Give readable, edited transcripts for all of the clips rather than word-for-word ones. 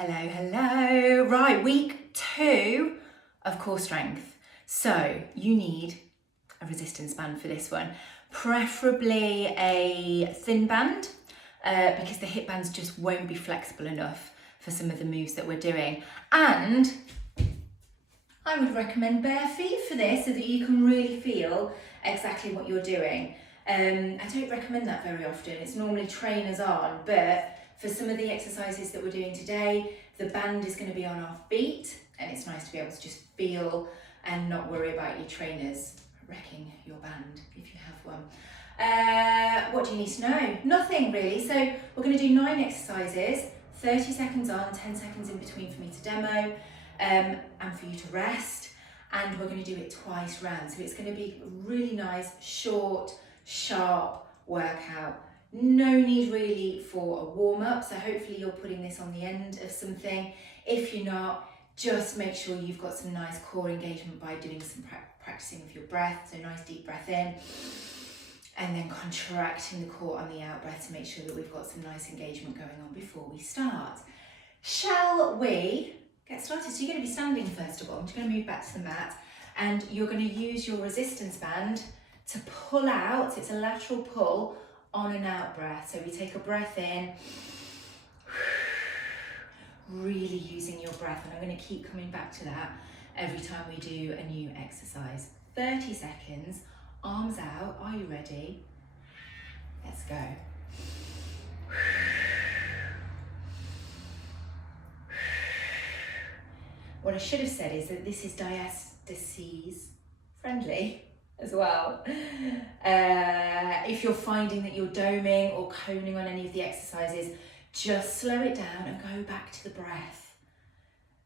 Hello. Right, week 2 of core strength. So you need a resistance band for this one, preferably a thin band because the hip bands just won't be flexible enough for some of the moves that we're doing. And I would recommend bare feet for this so that you can really feel exactly what you're doing. I don't recommend that very often. It's normally trainers on, but for some of the exercises that we're doing today, the band is going to be on our feet, and it's nice to be able to just feel and not worry about your trainers wrecking your band if you have one. What do you need to know? Nothing really. So we're going to do 9 exercises, 30 seconds on, 10 seconds in between for me to demo, and for you to rest. And we're going to do it twice round. So it's going to be a really nice, short, sharp workout. No need really for a warm-up, so hopefully you're putting this on the end of something. If you're not, just make sure you've got some nice core engagement by doing some practicing with your breath. So nice deep breath in, and then contracting the core on the out breath to make sure that we've got some nice engagement going on before we start. Shall we get started? So you're going to be standing first of all. I'm just going to move back to the mat, and you're going to use your resistance band to pull out. It's a lateral pull on an out breath. So we take a breath in, really using your breath, and I'm going to keep coming back to that every time we do a new exercise. 30 seconds, arms out. Are you ready? Let's go. What I should have said is that this is diastases friendly as well. If you're finding that you're doming or coning on any of the exercises, just slow it down and go back to the breath.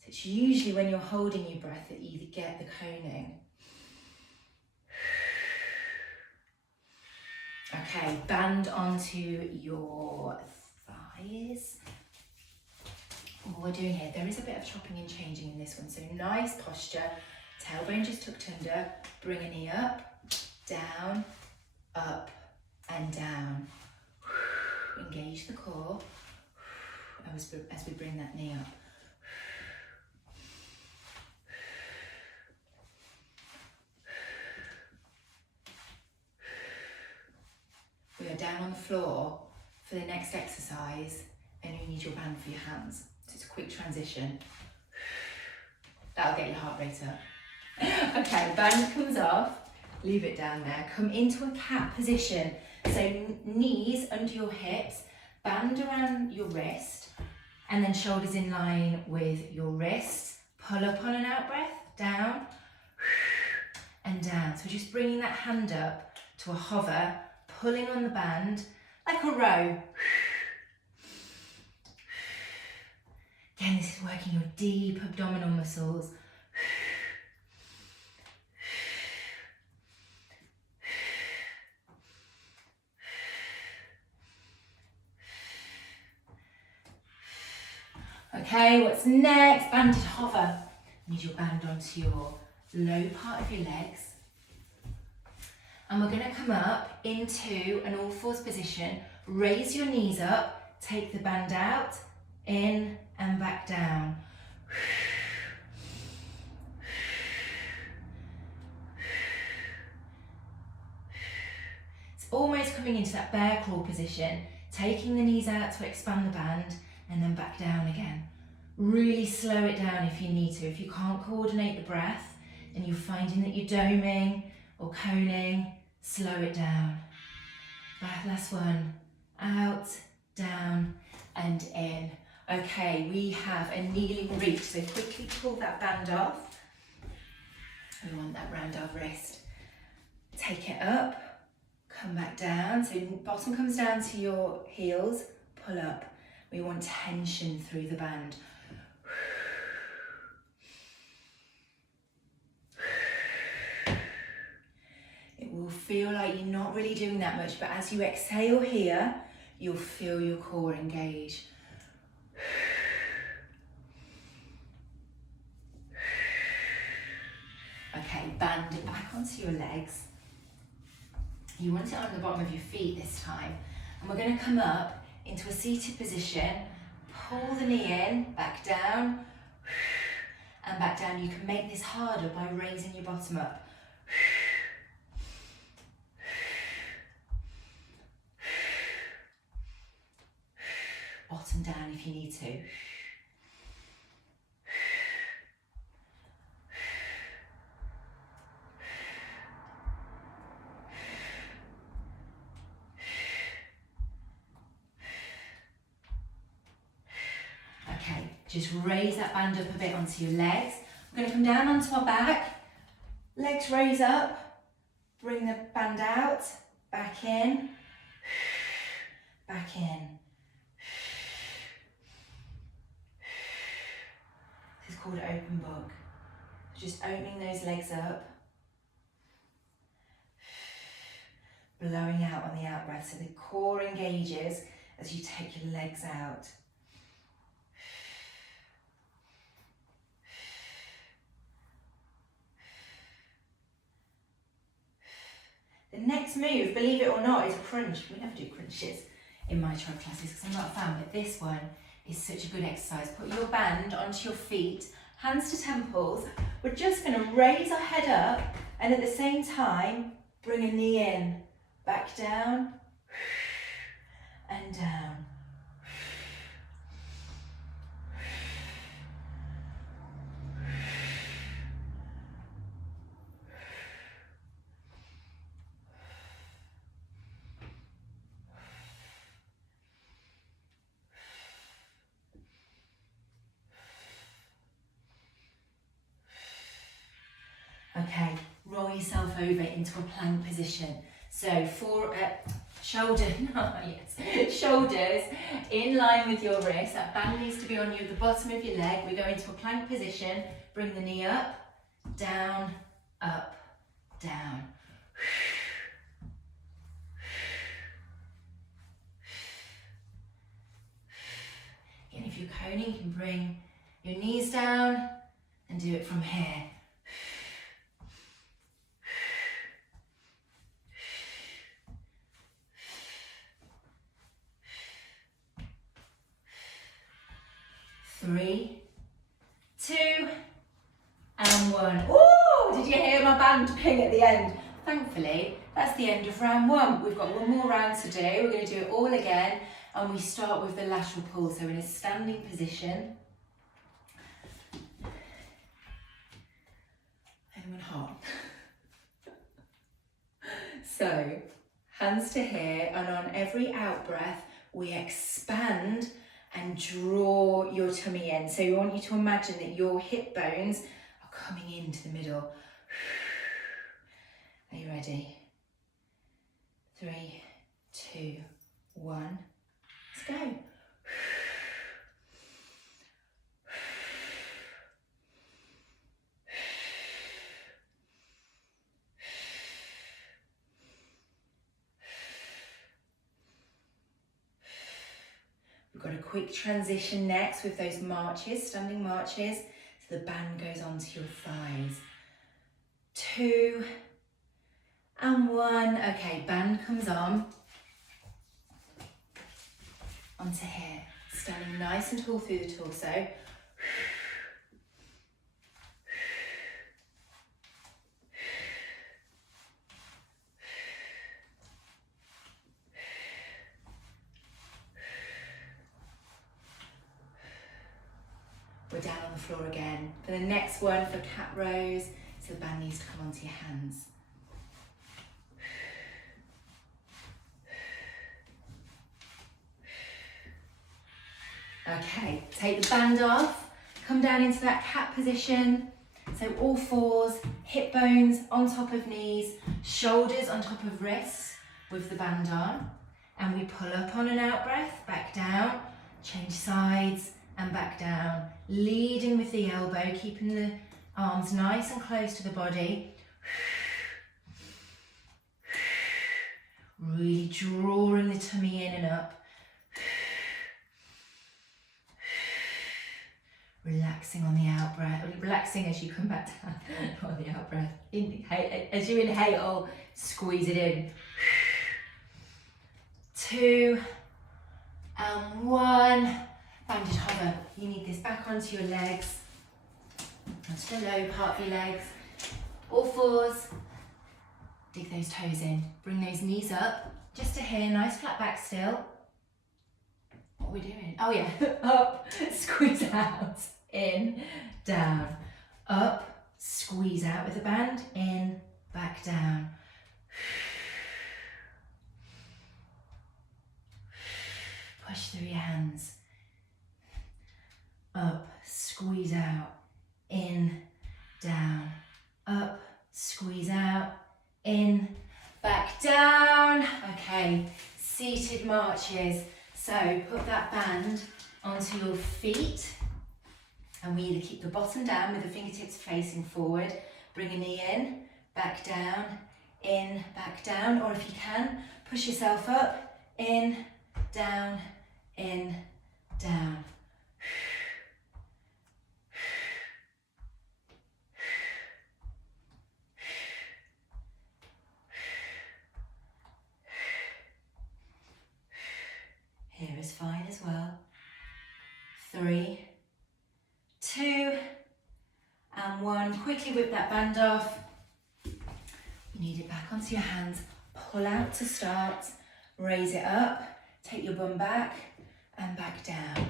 So it's usually when you're holding your breath that you get the coning. Okay, band onto your thighs. What we're doing here, there is a bit of chopping and changing in this one. So nice posture, tailbone just tucked under, bring a knee up, down, up and down. Engage the core as we bring that knee up. We are down on the floor for the next exercise, and you need your band for your hands. So it's a quick transition. That'll get your heart rate up. Okay, band comes off, leave it down there. Come into a cat position. So knees under your hips, band around your wrist, and then shoulders in line with your wrist. Pull up on an out breath, down and down. So just bringing that hand up to a hover, pulling on the band like a row. Again, this is working your deep abdominal muscles. Okay, what's next? Banded hover. Need your band onto your low part of your legs. And we're going to come up into an all fours position. Raise your knees up, take the band out, in and back down. It's almost coming into that bear crawl position, taking the knees out to expand the band, and then back down again. Really slow it down if you need to. If you can't coordinate the breath and you're finding that you're doming or coning, slow it down. Last one. Out, down, and in. Okay, we have a kneeling reach. So quickly pull that band off. We want that round our wrist. Take it up, come back down. So bottom comes down to your heels, pull up. We want tension through the band. It will feel like you're not really doing that much, but as you exhale here, you'll feel your core engage. Okay, band it back onto your legs. You want it on the bottom of your feet this time. And we're going to come up into a seated position, pull the knee in, back down, and back down. You can make this harder by raising your bottom up. Bottom down if you need to. Okay, just raise that band up a bit onto your legs. We're going to come down onto our back, legs raise up, bring the band out, back in, back in. This is called open book. Just opening those legs up, blowing out on the out breath so the core engages as you take your legs out. The next move, believe it or not, is a crunch. We never do crunches in my tribe classes because I'm not a fan, but this one is such a good exercise. Put your band onto your feet, hands to temples. We're just going to raise our head up and at the same time, bring a knee in, back down and down. Okay, roll yourself over into a plank position. So shoulders in line with your wrist. That band needs to be on the bottom of your leg. We go into a plank position. Bring the knee up, down, up, down. Again, if you're coning, you can bring your knees down and do it from here. Three, two, and one. Ooh, did you hear my band ping at the end? Thankfully, that's the end of round one. We've got one more round to do. We're going to do it all again, and we start with the lateral pull. So in a standing position. Anyone hot? So, hands to here, and on every out breath, we expand and draw your tummy in. So we want you to imagine that your hip bones are coming into the middle. Are you ready? 3, 2, 1. Let's go. We've got a quick transition next with those marches, standing marches. So the band goes onto your thighs. 2 and 1. Okay, band comes on. Onto here. Standing nice and tall through the torso. We're down on the floor again. For the next one, for cat rows, so the band needs to come onto your hands. Okay, take the band off, come down into that cat position. So all fours, hip bones on top of knees, shoulders on top of wrists with the band on. And we pull up on an out breath, back down, change sides, and back down, leading with the elbow, keeping the arms nice and close to the body. Really drawing the tummy in and up. Relaxing on the out breath, relaxing as you come back down on the out breath. Inhale, as you inhale, squeeze it in. 2 and 1. banded hover. You need this back onto your legs, onto the low part of your legs. All fours. Dig those toes in. Bring those knees up, just to here, nice flat back still. What are we doing? Oh yeah, up, squeeze out, in, down, up, squeeze out with the band, in, back down. Push through your hands. Up, squeeze out, in, down, up, squeeze out, in, back down. Okay, seated marches. So put that band onto your feet, and we either keep the bottom down with the fingertips facing forward, bring a knee in, back down, or if you can, push yourself up, in, down, down. Here is fine as well. 3, 2, and 1. Quickly whip that band off. You need it back onto your hands. Pull out to start. Raise it up. Take your bum back and back down.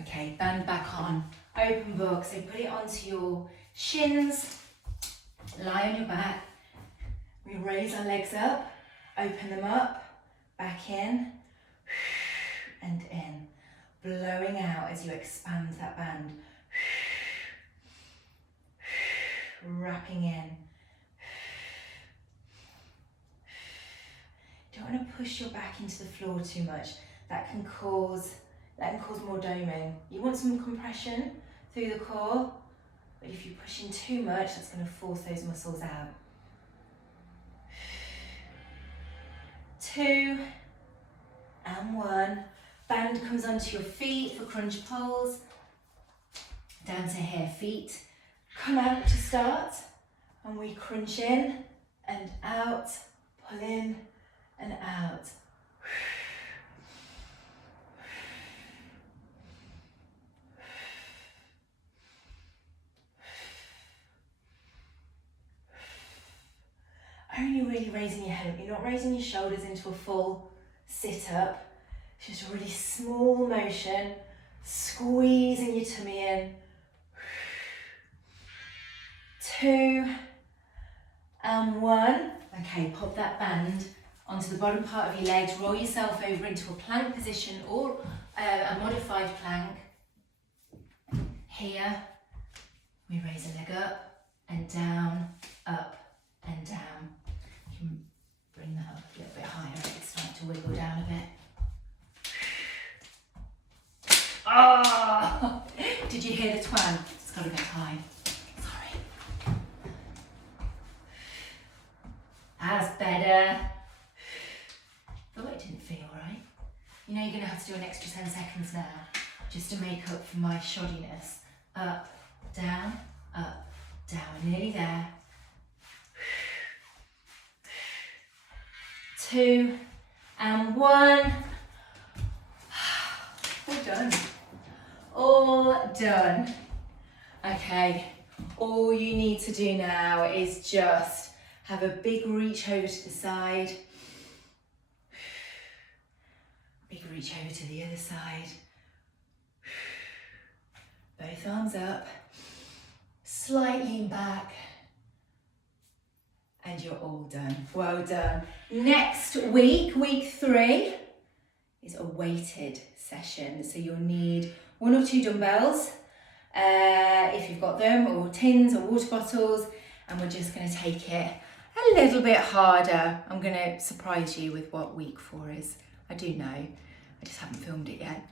Okay, band back on, open book, so put it onto your shins, lie on your back, we raise our legs up, open them up, back in, and in, blowing out as you expand that band, wrapping in. Don't want to push your back into the floor too much, that can cause more doming. You want some compression through the core, but if you push in too much, that's going to force those muscles out. 2 and 1. Band comes onto your feet for crunch pulls. Down to here, feet come out to start, and we crunch in and out, pull in and out. Only really raising your head up. You're not raising your shoulders into a full sit up. It's just a really small motion, squeezing your tummy in. 2 and 1. Okay, pop that band onto the bottom part of your legs. Roll yourself over into a plank position or a modified plank. Here, we raise a leg up and down, up and down. You can bring that up a little bit higher if it's starting to wiggle down a bit. Oh! Did you hear the twang? It's got to go high. Sorry. That's better. Thought it didn't feel right. You know you're going to have to do an extra 10 seconds now, just to make up for my shoddiness. Up, down, nearly there. 2 and 1. All done. All done. Okay, all you need to do now is just have a big reach over to the side. Big reach over to the other side. Both arms up. Slight lean back. And you're all done. Well done. Next week, week 3, is a weighted session. So you'll need 1 or 2 dumbbells, if you've got them, or tins or water bottles, and we're just going to take it a little bit harder. I'm going to surprise you with what week 4 is. I do know, I just haven't filmed it yet.